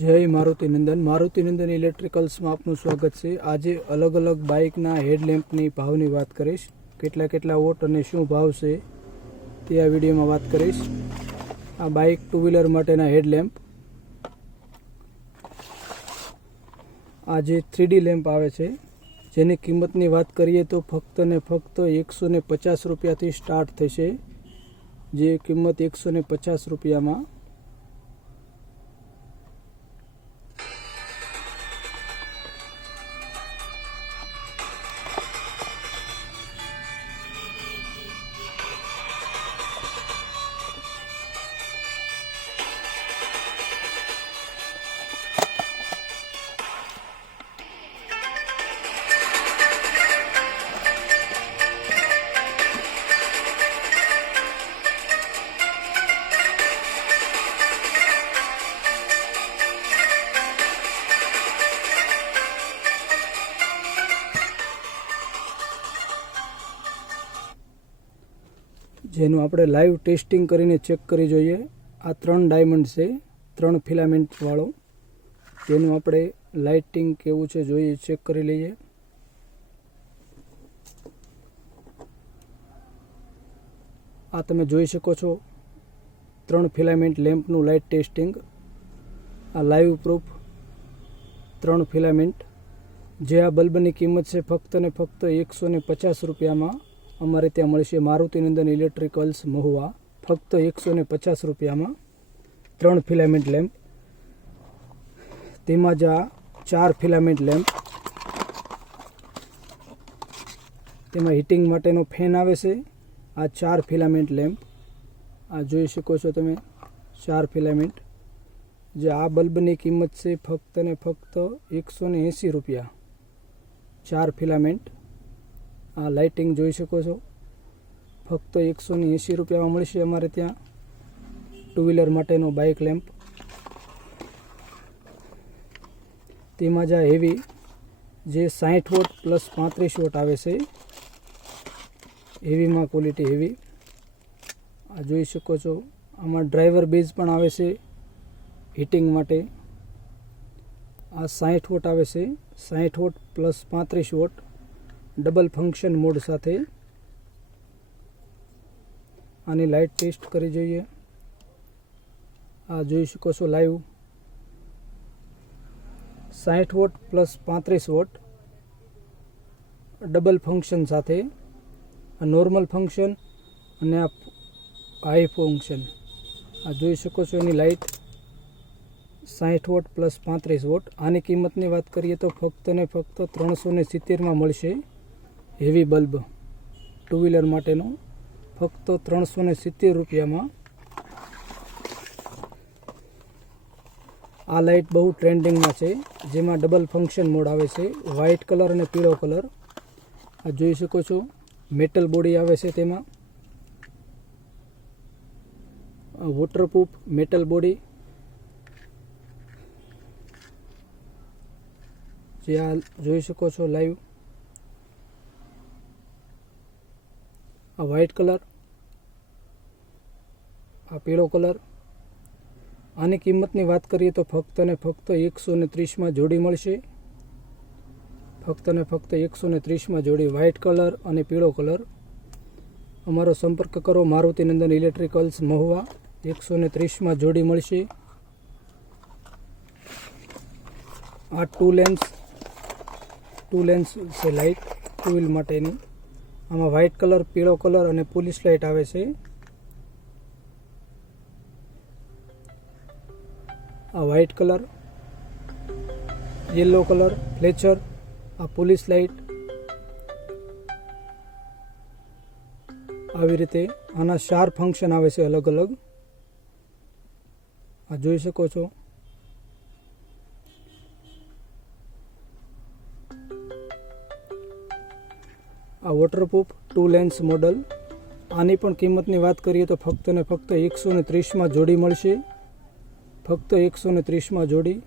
જય મારુતિનંદન ઇલેક્ટ્રિકલ્સમાં આપનું સ્વાગત છે। આજે અલગ અલગ બાઇકના હેડલેમ્પની ભાવની વાત કરીશ। કેટલા વોટ અને શું ભાવ છે તે આ વિડીયોમાં વાત કરીશ। આ બાઇક ટુ વ્હીલર માટેના હેડલેમ્પ, આ જે 3D લેમ્પ આવે છે જેની કિંમતની વાત કરીએ તો ફક્ત ને ફક્ત 150 રૂપિયાથી સ્ટાર્ટ થશે। જે કિંમત 150 રૂપિયામાં જેનું આપણે લાઈવ ટેસ્ટિંગ કરીને ચેક કરી જોઈએ। આ 3 ડાયમંડ છે, 3 ફિલામેન્ટ વાળો, જેનું આપણે લાઇટિંગ કેવું છે જોઈએ, ચેક કરી લઈએ। આ તમે જોઈ શકો છો 3 ફિલામેન્ટ લેમ્પનું લાઇટ ટેસ્ટિંગ। આ લાઈવ પ્રૂફ 3 ફિલામેન્ટ, જે આ બલ્બની કિંમત છે ફક્ત ને ફક્ત 150 રૂપિયામાં અમારે ત્યાં મળશે। મારુતિનંદન ઇલેક્ટ્રિકલ્સ મહુવા, ફક્ત 150 રૂપિયામાં 3 ફિલામેન્ટ લેમ્પ। તેમાં જ આ 4 ફિલામેન્ટ લેમ્પ, તેમાં હીટિંગ માટેનો ફેન આવે છે। આ 4 ફિલામેન્ટ લેમ્પ, આ જોઈ શકો છો તમે 4 ફિલામેન્ટ, જે આ બલ્બની કિંમત છે ફક્ત ને ફક્ત 180 રૂપિયા 4 ફિલામેન્ટ। આ લાઇટિંગ જોઈ શકો છો, ફક્ત 180 રૂપિયામાં મળશે અમારે ત્યાં ટુ વ્હીલર માટેનો બાઇક લેમ્પ। તેમાં જ આ હેવી, જે 60 વોટ પ્લસ 35 વોટ આવે છે, હેવીમાં ક્વોલિટી હેવી, આ જોઈ શકો છો। આમાં ડ્રાઈવર બેઝ પણ આવે છે હીટિંગ માટે। આ 60 વોટ આવે છે, 60 watt plus 35 watt double function mode સાથે। આની લાઇટ ટેસ્ટ કરી જોઈએ। આ જોઈ શકો છો live 60 watt plus 35 watt double function સાથે। આ નોર્મલ ફંક્શન અને આ હાઈ ફંક્શન, આ જોઈ શકો છો એની લાઇટ 60 વોટ પ્લસ 35 વોટ। આની કિંમતની વાત કરીએ તો ફક્ત ને ફક્ત 370માં મળશે। હેવી બલ્બ ટુ વ્હીલર માટેનો ફક્ત 370 રૂપિયામાં। આ લાઇટ બહુ ટ્રેન્ડિંગમાં છે, જેમાં ડબલ ફંક્શન મોડ આવે છે, વ્હાઇટ કલર અને પીળો કલર। આ જોઈ શકો છો મેટલ બોડી આવે છે, તેમાં વોટરપ્રૂફ મેટલ બોડી, જે આ જોઈ શકો છો લાઈવ। આ વ્હાઇટ કલર, આ પીળો કલર। આની કિંમતની વાત કરીએ તો ફક્ત ને ફક્ત 130માં જોડી મળશે। ફક્ત ને ફક્ત 130માં જોડી, વ્હાઇટ કલર અને પીળો કલર। અમારો સંપર્ક કરો મારુતિનંદન ઇલેક્ટ્રિકલ્સ મહુવા, 130માં જોડી મળશે। આ ટુ લેન્સ છે લાઇટ ટુ વ્હીલ માટેની। આમાં વ્હાઇટ કલર, પીળો કલર અને પોલીસ લાઇટ આવે છે। આ વ્હાઇટ કલર, યલો કલર, ફ્લેચર, આ પોલીસ લાઇટ, આવી રીતે આના 4 ફંક્શન આવે છે અલગ અલગ। આ જોઈ શકો છો। આ વોટરપ્રૂફ 2 લેન્સ મોડલ। આની પણ કિંમતની વાત કરીએ તો ફક્ત ને ફક્ત 130માં જોડી મળશે। ફક્ત 130માં જોડી,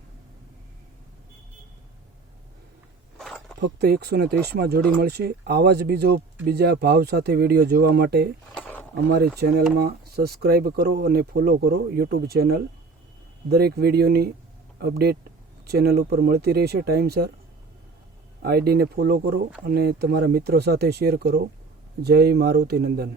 ફક્ત 130માં જોડી મળશે। આવા જ બીજા ભાવ સાથે વિડીયો જોવા માટે અમારી ચેનલમાં સબસ્ક્રાઈબ કરો અને ફોલો કરો યુટ્યુબ ચેનલ। દરેક વિડીયોની અપડેટ ચેનલ ઉપર મળતી રહેશે ટાઈમસર. આઈડીને ફોલો કરો અને તમારા મિત્રો સાથે શેર કરો. જય મારુતિ નંદન.